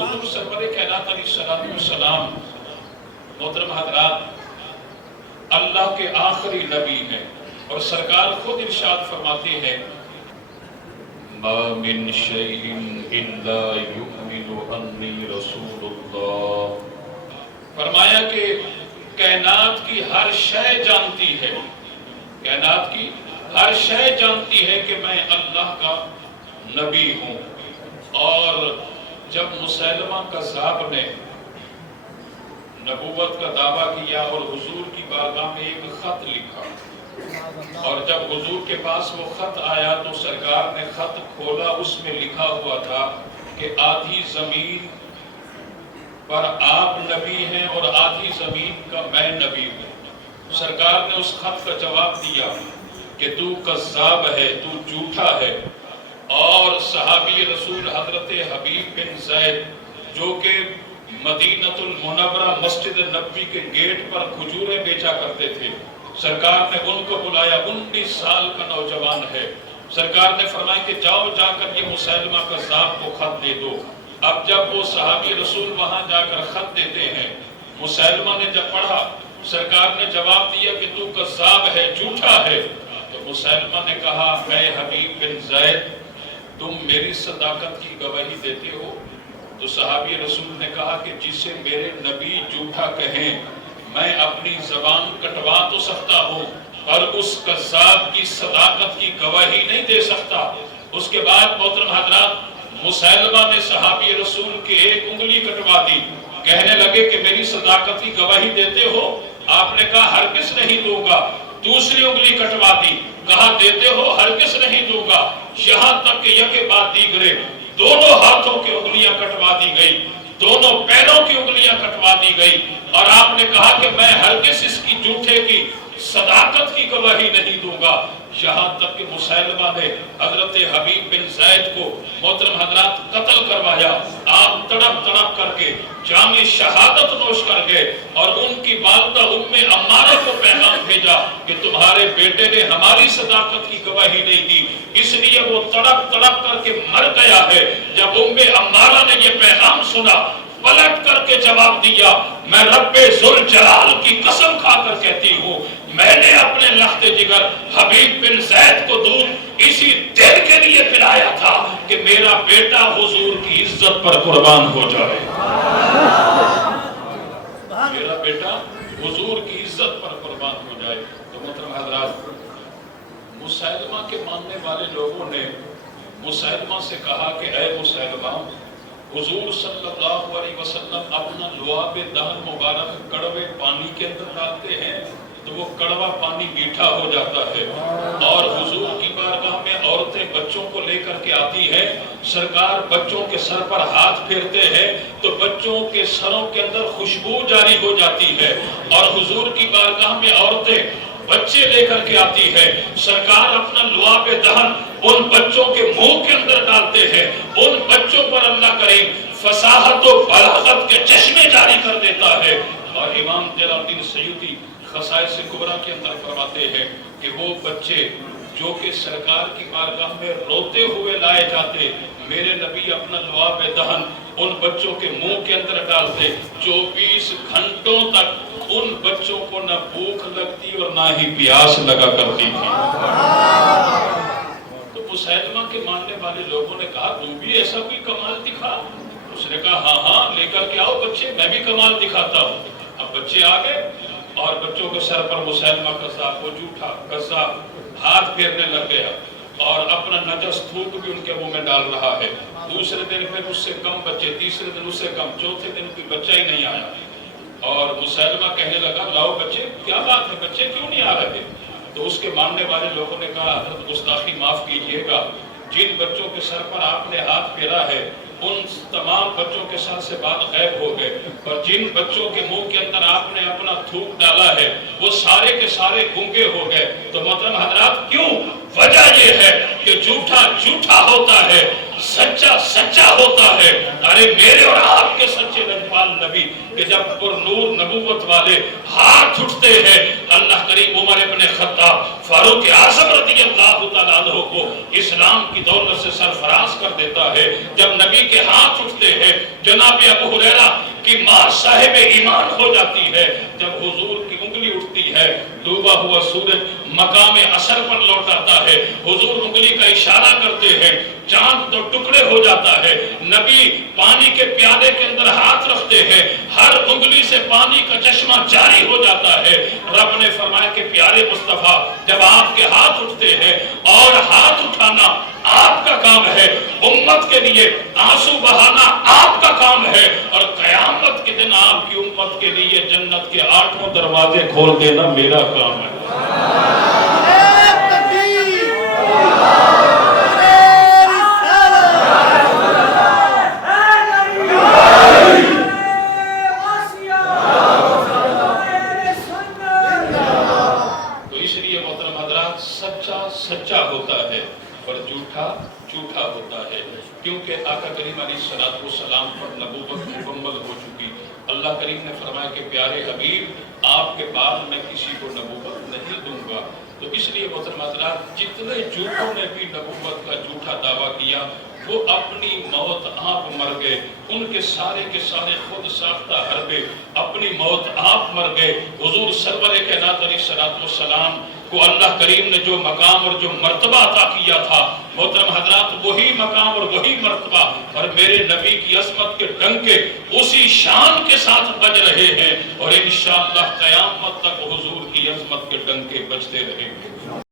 حضور سرور کائنات علیہ الصلوۃ والسلام محترم حضرات اللہ کے آخری نبی ہیں، اور سرکار خود ارشاد فرماتے ہیں ما من شیء الا یؤمن انی رسول اللہ۔ فرمایا کہ کائنات کی ہر شے جانتی ہے، کائنات کی ہر شے جانتی ہے کہ میں اللہ کا نبی ہوں۔ اور جب مسیلمہ کذاب نے نبوت کا دعویٰ کیا اور حضور کی بارگاہ میں ایک خط لکھا، اور جب حضور کے پاس وہ خط آیا تو سرکار نے خط کھولا، اس میں لکھا ہوا تھا کہ آدھی زمین پر آپ نبی ہیں اور آدھی زمین کا میں نبی ہوں۔ سرکار نے اس خط کا جواب دیا کہ تو کذاب ہے، تو جھوٹا ہے۔ اور صحابی رسول حضرت حبیب بن زید جو کہ مدینہ المنورہ مسجد نبوی کے گیٹ پر کھجوریں بیچا کرتے تھے، سرکار نے ان کو بلایا، 19 سال کا نوجوان ہے۔ سرکار نے فرمایا کہ جاؤ جا کر یہ مسیلمہ کذاب کو خط دے دو۔ اب جب وہ صحابی رسول وہاں جا کر خط دیتے ہیں، مسیلمہ نے جب پڑھا، سرکار نے جواب دیا کہ تو کذاب ہے، جھوٹا ہے۔ تو مسیلمہ نے کہا اے حبیب بن زید، تم میری صداقت کی گواہی دیتے ہو؟ تو صحابی رسول نے کہا کہ جسے میرے نبی جھوٹا کہیں میں اپنی زبان کٹوا تو سکتا ہوں، پر اس کذاب کی صداقت کی گواہی نہیں دے سکتا۔ اس کے بعد محترم حضرات مسیلمہ نے صحابی رسول کی ایک انگلی کٹوا دی، کہنے لگے کہ میری صداقت کی گواہی دیتے ہو؟ آپ نے کہا ہرگز نہیں دوں گا۔ دوسری انگلی کٹوا دی، کہا دیتے ہو؟ ہرگز نہیں دوں گا۔ یہاں تک کہ یکے بعد دیگرے دونوں ہاتھوں کی انگلیاں کٹوا دی گئی، دونوں پیروں کی انگلیاں کٹوا دی گئی، اور آپ نے کہا کہ میں ہرگز اس کی جھوٹے کی صداقت کی گواہی نہیں دوں گا۔ یہاں تک کہ مسیلمہ نے حضرت حبیب بن زید کو محترم حضرات قتل کروایا۔ آپ تڑپ تڑپ کر کے جام شہادت نوش کر گئے، اور ان کی والدہ ام عمارہ کو پیغام بھیجا کہ تمہارے بیٹے نے ہماری صداقت کی گواہی نہیں دی، اس لیے وہ تڑپ تڑپ کر کے مر گیا ہے۔ جب ام عمارہ نے یہ پیغام سنا، پلٹ کر کے جواب دیا میں رب ذوالجلال کی قسم کھا کر کہتی ہوں میں نے اپنے لخت جگر حبیب بن زید کو دودھ اسی دل کے لیے پلایا تھا کہ میرا بیٹا حضور کی عزت پر قربان ہو جائے، میرا بیٹا حضور کی عزت پر قربان ہو جائے۔ تو محترم حضرات مسیلمہ کے ماننے والے لوگوں نے مسیلمہ سے کہا کہ اے مسیلمہ، حضور صلی اللہ علیہ وسلم اپنا لعاب دہن مبارک کڑوے پانی کے اندر ڈالتے ہیں تو وہ کڑوا پانی میٹھا ہو جاتا ہے، اور حضور کی بارگاہ میں عورتیں بچوں کو لے کر کے آتی ہیں، سرکار بچوں کے سر پر ہاتھ پھیرتے ہیں تو بچوں کے سروں کے اندر خوشبو جاری ہو جاتی ہے، اور حضور کی بارگاہ میں عورتیں بچے لے کر کے آتی ہے، سرکار اپنا لعاب دہن ان بچوں کے منہ کے اندر ڈالتے ہیں، ان بچوں پر اللہ کریم فصاحت و بلاغت کے چشمے جاری کر دیتا ہے۔ اور امام جلال الدین سیوطی خصائص کبریٰ کے اندر فرماتے ہیں کہ وہ بچے جو کہ سرکار کی بارگاہ میں روتے ہوئے لائے جاتے، میرے نبی اپنا لعاب دہن ان بچوں کے منہ کے اندر ڈالتے، 24 گھنٹوں تک ان بچوں کو نہ بھوک لگتی اور نہ ہی پیاس لگا کرتی تھی۔ تو مسیلمہ کے ماننے والے لوگوں نے کہا تو بھی ایسا کوئی کمال دکھا؟ اس نے کہا ہاں ہاں لے کر کے آؤ بچے، میں بھی کمال دکھاتا ہوں۔ اب بچے آ گئے اور بچوں کے سر پر مسیلمہ کذاب، وہ جھوٹا کذاب، ہاتھ پھیرنے لگ گیا اور اپنا نجس تھوک بھی ان کے منہ میں ڈال رہا ہے۔ دوسرے دن پھر اس سے کم بچے، تیسرے دن اس سے کم، چوتھے دن کوئی بچہ ہی نہیں آیا، اور مسیلمہ کہنے لگا لاؤ بچے، کیا بات ہے بچے کیوں نہیں آ رہے؟ تو اس کے ماننے والے لوگوں نے کہا حضرت گستاخی معاف کیجئے گا، جن بچوں کے سر پر آپ نے ہاتھ پھیرا ہے ان تمام بچوں کے سر سے بات غائب ہو گئے، اور جن بچوں کے منہ کے اندر آپ نے اپنا تھوک ڈالا ہے وہ سارے کے سارے گنگے ہو گئے۔ تو محترم حضرات کیوں؟ وجہ یہ ہے کہ جھوٹا جھوٹا ہوتا ہے، سچا سچا ہوتا ہے۔ ارے میرے اور آپ کے سچے لجپال سال نبی کہ جب پر نور نبوت والے ہاتھ اٹھتے ہیں، اللہ کریم عمر ابن خطاب فاروق اعظم رضی اللہ تعالیٰ عنہ کو اسلام کی دولت سے سرفراز کر دیتا ہے۔ جب نبی کے ہاتھ اٹھتے ہیں، جناب ابو ہریرہ کی ماں صاحب ایمان ہو جاتی ہے۔ جب حضور کی انگلی اٹھتی ہے، ڈوبا ہوا سورج مقام اثر پر لوٹ آتا ہے، حضور انگلی کا اشارہ کرتے ہیں، چاند تو ٹکڑے ہو جاتا ہے، نبی پانی کے پیالے کے اندر ہاتھ رکھتے ہیں، ہر انگلی سے پانی کا چشمہ جاری ہو جاتا ہے۔ رب نے فرمایا کہ پیارے مصطفیٰ جب آپ کے ہاتھ اٹھتے ہیں، اور ہاتھ اٹھانا آپ کا کام ہے، امت کے لیے آنسو بہانا آپ کا کام ہے، اور قیامت کے دن آپ کی امت کے لیے جنت کے 8 دروازے کھول دینا میرا کام ہے۔ سچا ہوتا ہے اور جھوٹا جھوٹا ہوتا ہے، کیونکہ آقا کریم علیہ السلام پر نبوت مکمل ہو چکی۔ اللہ کریم نے فرمایا کہ پیارے حبیب آپ کے بعد میں کسی کو نبوت نہیں دوں گا۔ تو اس لیے محترم حضرات جتنے جھوٹوں نے بھی نبوت کا جھوٹا دعویٰ کیا وہ اپنی موت آپ مر گئے، ان کے سارے خود ساختہ حربے اپنی موت آپ مر گئے۔ حضور سرور کائنات علیہ السلام کو اللہ کریم نے جو مقام اور جو مرتبہ عطا کیا تھا، محترم حضرات وہی مقام اور وہی مرتبہ اور میرے نبی کی عظمت کے ڈنکے اسی شان کے ساتھ بج رہے ہیں، اور انشاءاللہ قیامت تک حضور کی عظمت کے ڈنکے بجتے رہیں گے۔